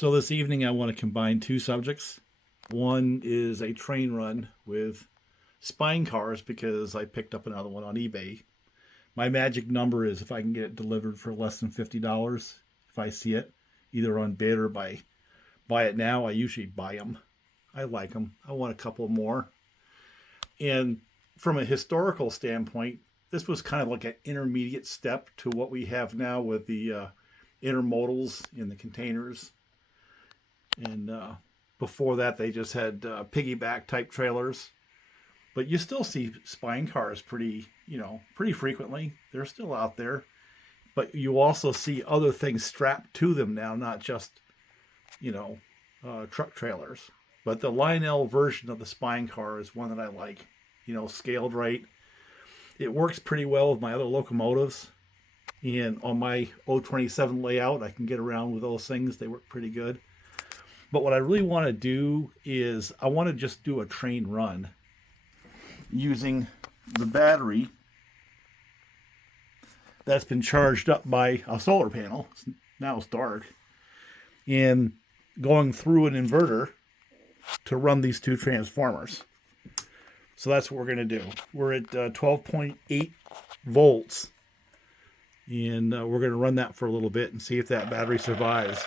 So this evening I want to combine two subjects. One is a train run with spine cars because I picked up another one on eBay. My magic number is if I can get it delivered for less than $50, if I see it, either on bid or by buy it now, I usually buy them. I like them. I want a couple more. And from a historical standpoint, this was kind of like an intermediate step to what we have now with the intermodals in the containers. And before that, they just had piggyback type trailers. But you still see spine cars pretty frequently. They're still out there. But you also see other things strapped to them now, not just, truck trailers. But the Lionel version of the spine car is one that I like, scaled right. It works pretty well with my other locomotives. And on my 027 layout, I can get around with those things. They work pretty good. But what I really want to do is I want to just do a train run using the battery that's been charged up by a solar panel. Now it's dark. And going through an inverter to run these two transformers. So that's what we're going to do. We're at 12.8 volts. And we're going to run that for a little bit and see if that battery survives.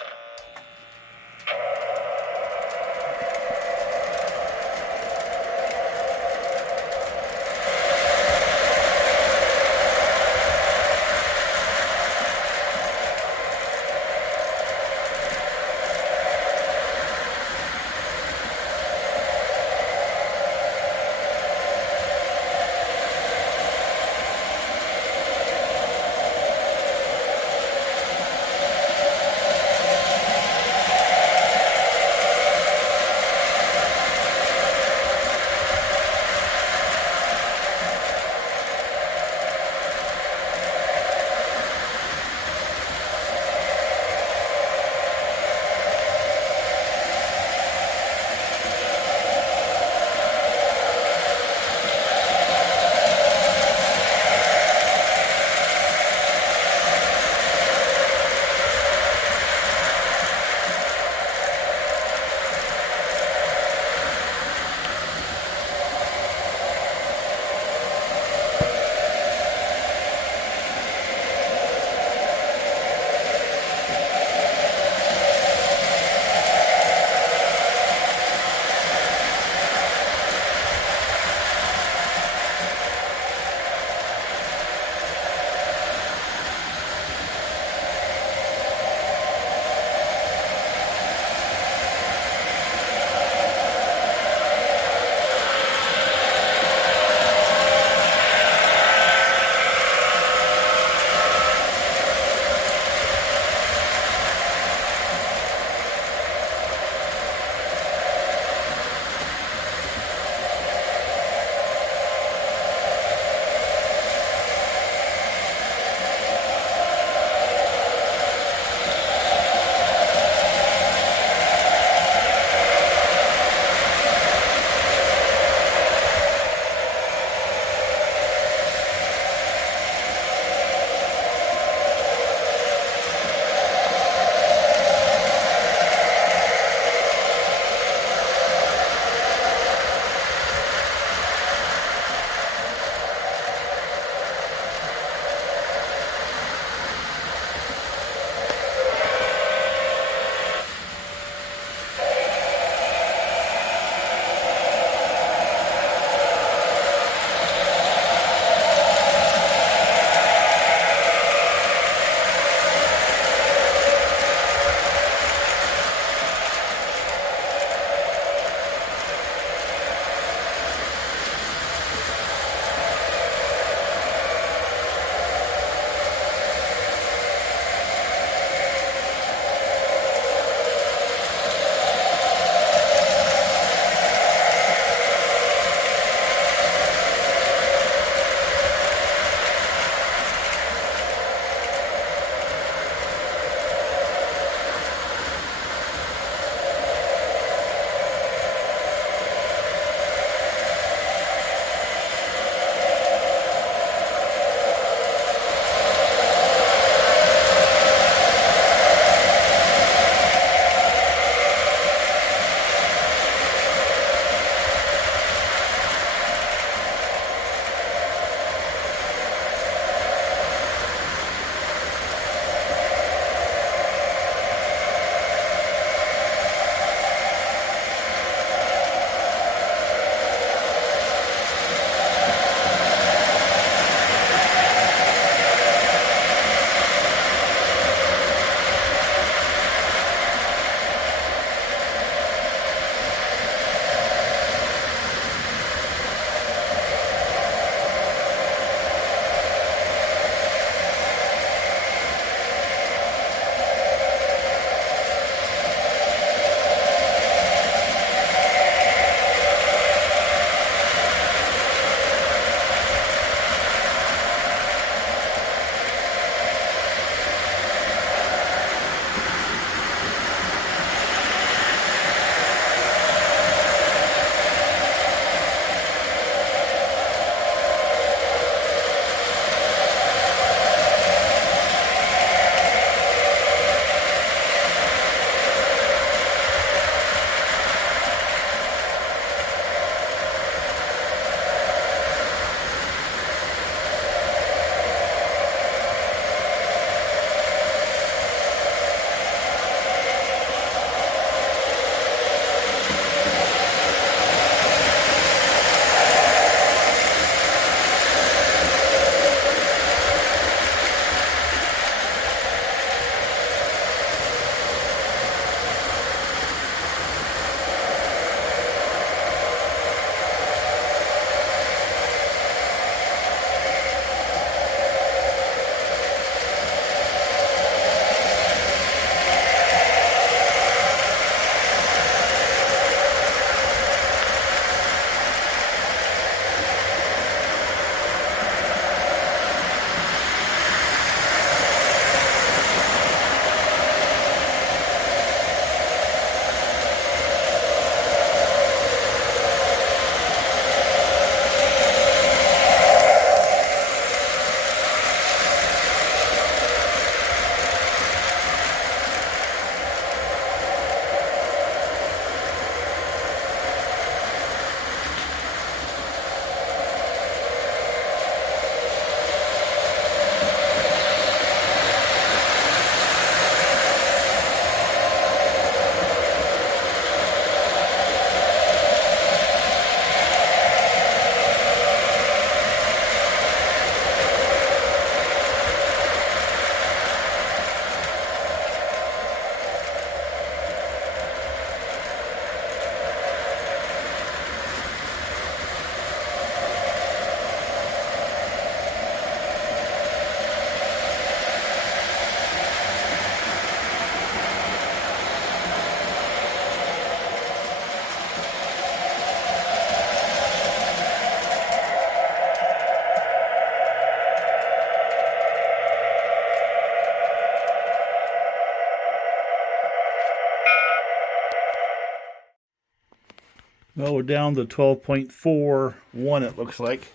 Well, we're down to 12.41 it looks like.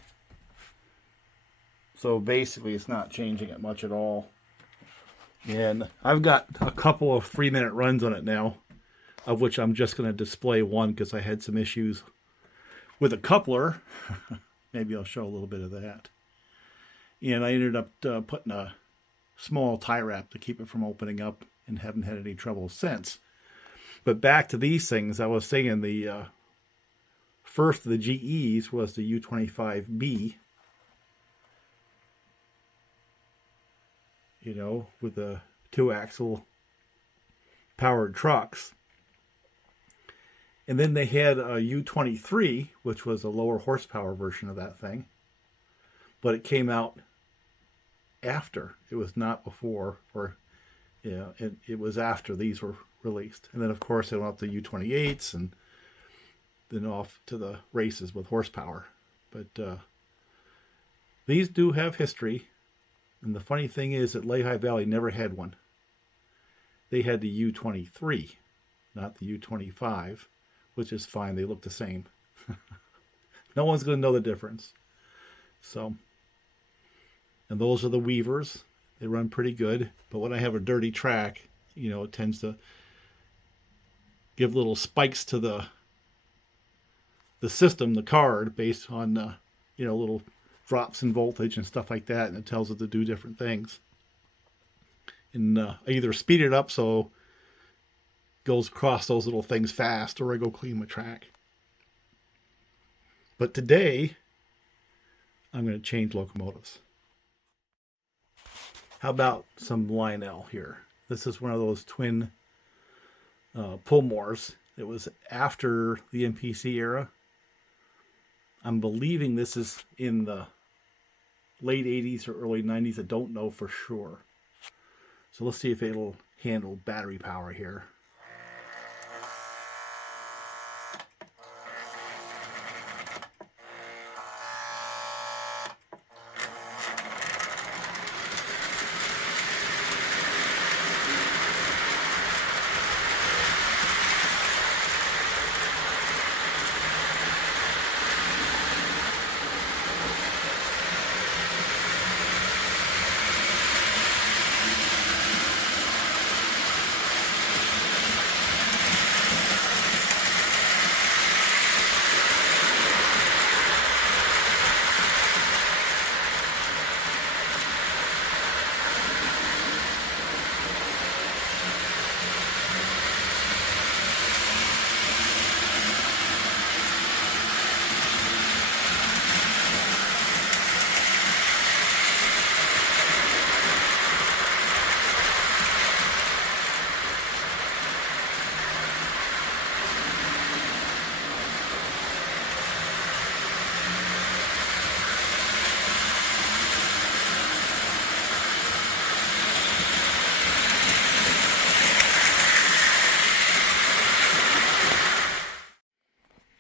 So basically it's not changing it much at all. And I've got a couple of 3-minute runs on it now, of which I'm just going to display one because I had some issues with a coupler. Maybe I'll show a little bit of that. And I ended up putting a small tie wrap to keep it from opening up and haven't had any trouble since. But back to these things, I was saying the first of the GEs was the U25B. You know, with the 2-axle powered trucks. And then they had a U23, which was a lower horsepower version of that thing. But it came out after. It was not before, or it was after these were released. And then, of course, they went up to U28s and then off to the races with horsepower. But these do have history. And the funny thing is that Lehigh Valley never had one. They had the U23, not the U25, which is fine. They look the same. No one's going to know the difference. So, and those are the Weavers. They run pretty good. But when I have a dirty track, you know, it tends to give little spikes to the system, the card, based on, you know, little drops in voltage and stuff like that, and it tells it to do different things. And I either speed it up so it goes across those little things fast, or I go clean my track. But today, I'm going to change locomotives. How about some Lionel here? This is one of those twin Pullmores. It was after the MPC era. I'm believing this is in the late 80s or early 90s. I don't know for sure. So let's see if it'll handle battery power here.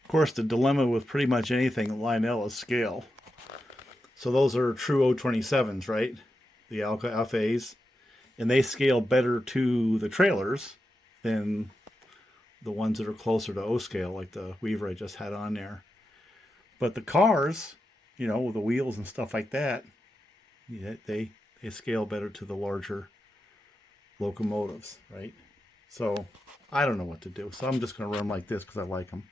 Of course, the dilemma with pretty much anything Lionel is scale. So those are true O27s, right? The Alka FAs. And they scale better to the trailers than the ones that are closer to O scale, like the Weaver I just had on there. But the cars, you know, with the wheels and stuff like that, yeah, they scale better to the larger locomotives, right? So I don't know what to do. So I'm just going to run like this because I like them.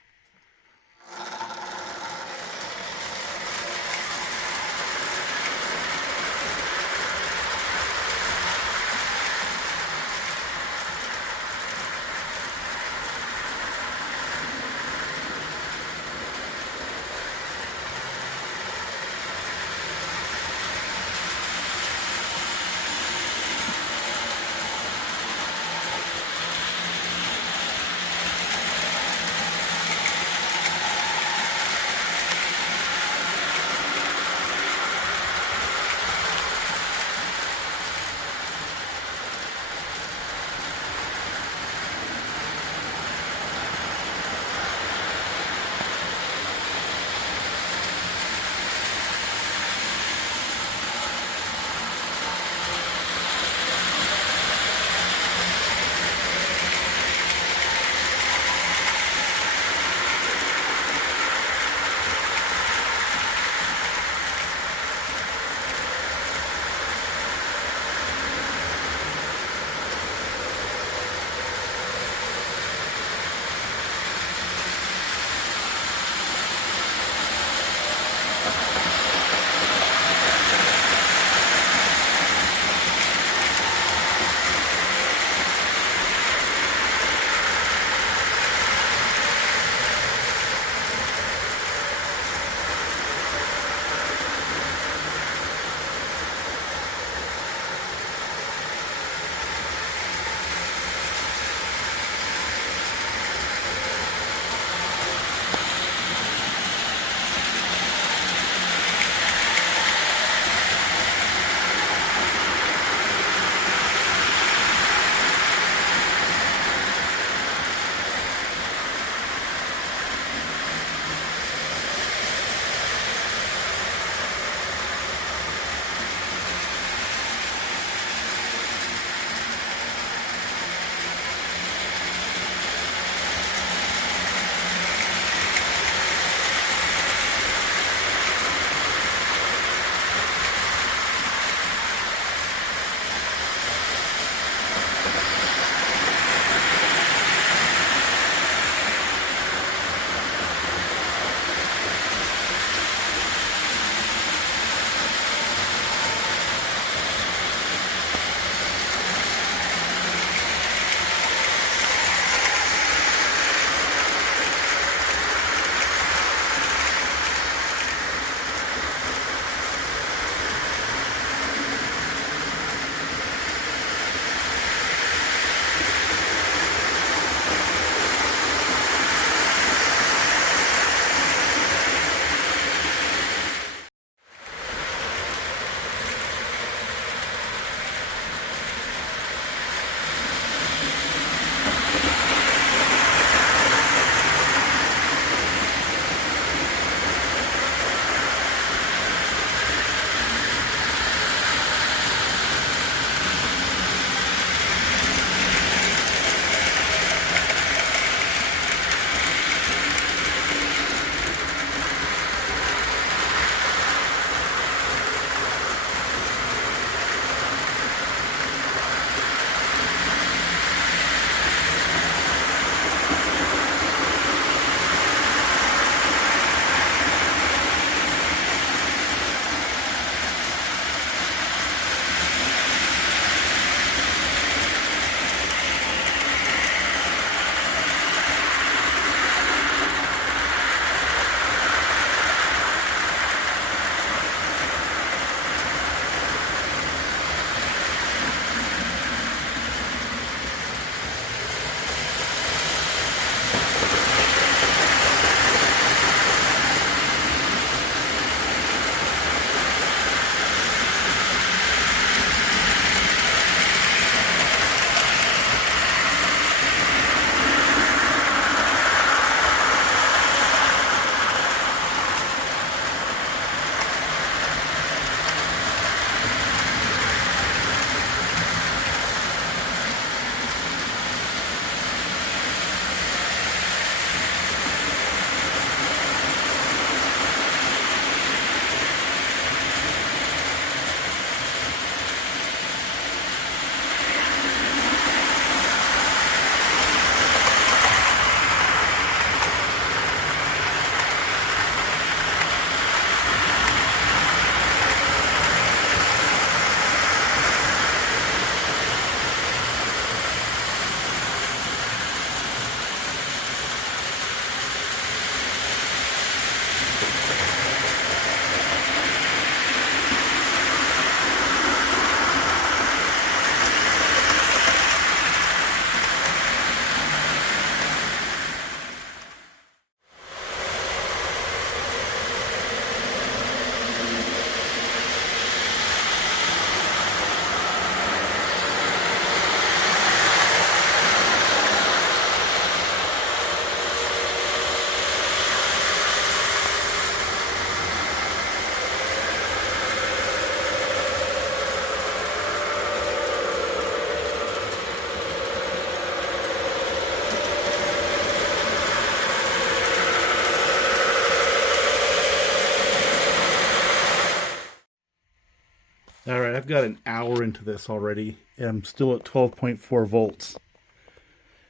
All right, I've got an hour into this already, and I'm still at 12.4 volts.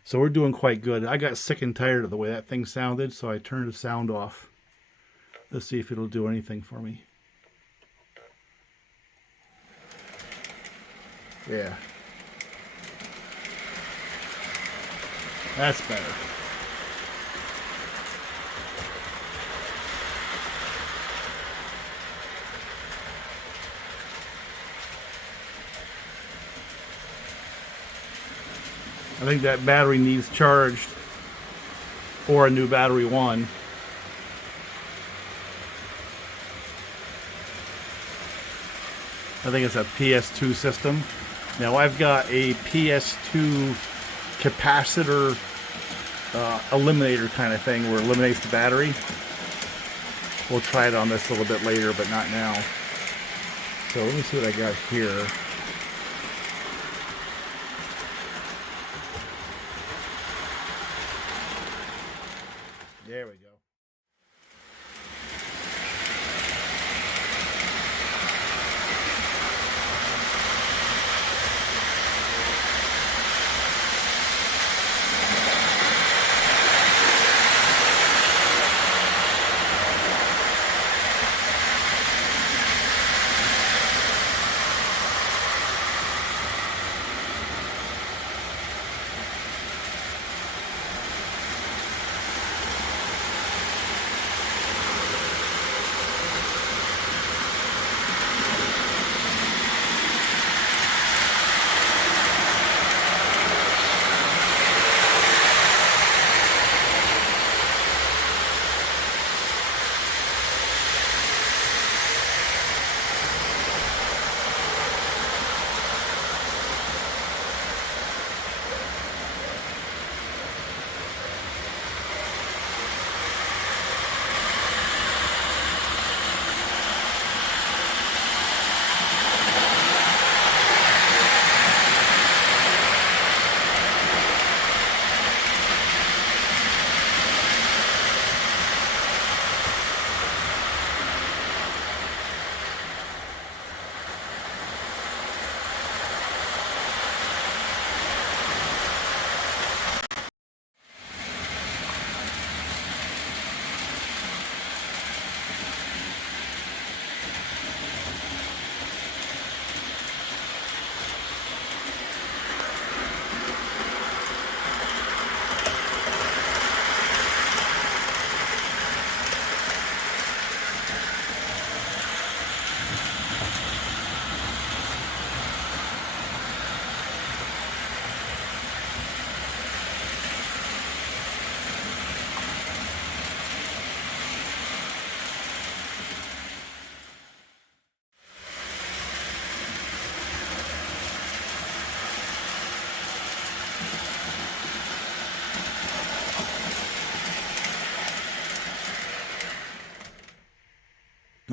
So we're doing quite good. I got sick and tired of the way that thing sounded, so I turned the sound off. Let's see if it'll do anything for me. Yeah. That's better. I think that battery needs charged, or a new battery one. I think it's a PS2 system. Now I've got a PS2 capacitor eliminator kind of thing where it eliminates the battery. We'll try it on this a little bit later, but not now. So let me see what I got here. There we go.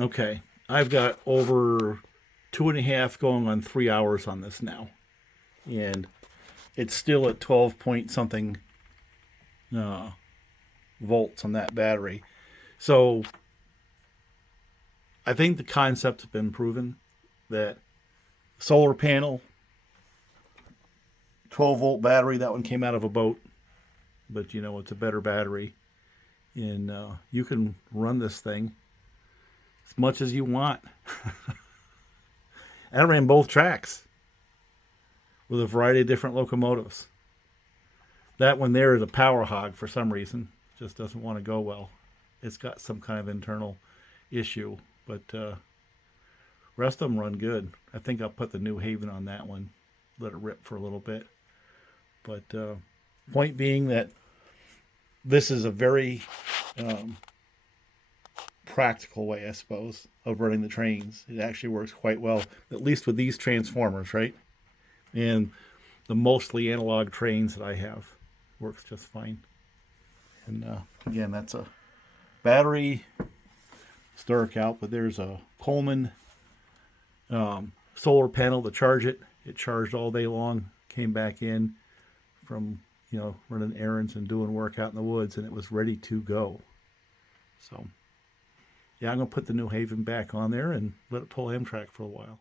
Okay, I've got over 2.5 going on 3 hours on this now, and it's still at 12 point something uh, volts on that battery. So I think the concept has been proven that solar panel, 12-volt battery, that one came out of a boat, but you know, it's a better battery, and you can run this thing as much as you want. And I ran both tracks with a variety of different locomotives. That one there is a power hog for some reason. Just doesn't want to go well. It's got some kind of internal issue, but rest of them run good. I think I'll put the New Haven on that one, let it rip for a little bit. But point being that this is a very practical way, I suppose, of running the trains. It actually works quite well, at least with these transformers, right? And the mostly analog trains that I have works just fine. And again, that's a battery Sturrock out, but there's a Coleman solar panel to charge it. It charged all day long, came back in from, you know, running errands and doing work out in the woods, and it was ready to go. So yeah, I'm going to put the New Haven back on there and let it pull Amtrak for a while.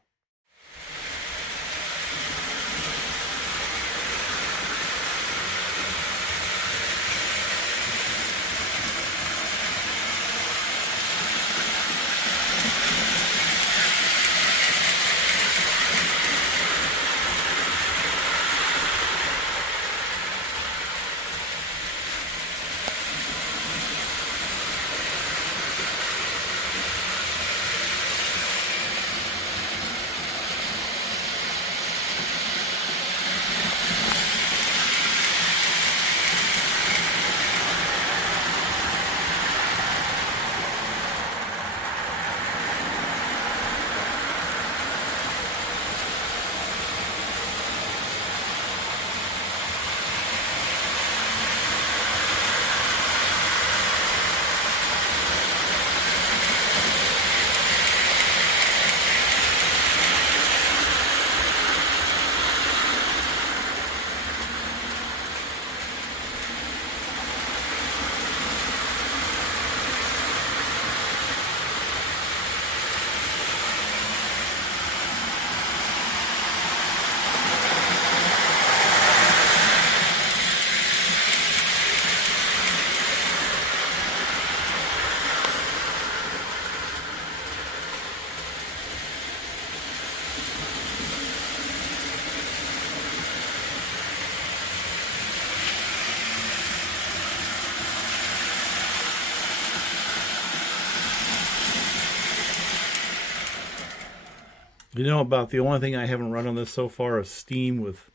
You know, about the only thing I haven't run on this so far is steam with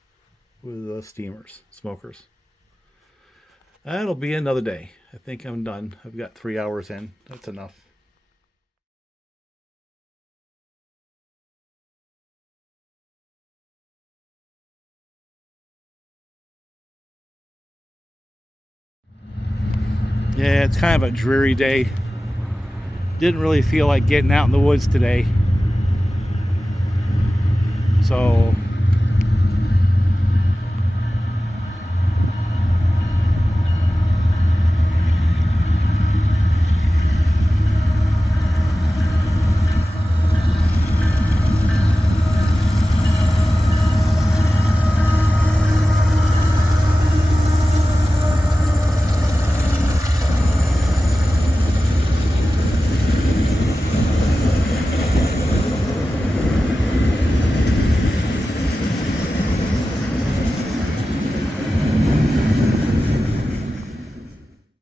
steamers, smokers. That'll be another day. I think I'm done. I've got 3 hours in. That's enough. Yeah, it's kind of a dreary day. Didn't really feel like getting out in the woods today. So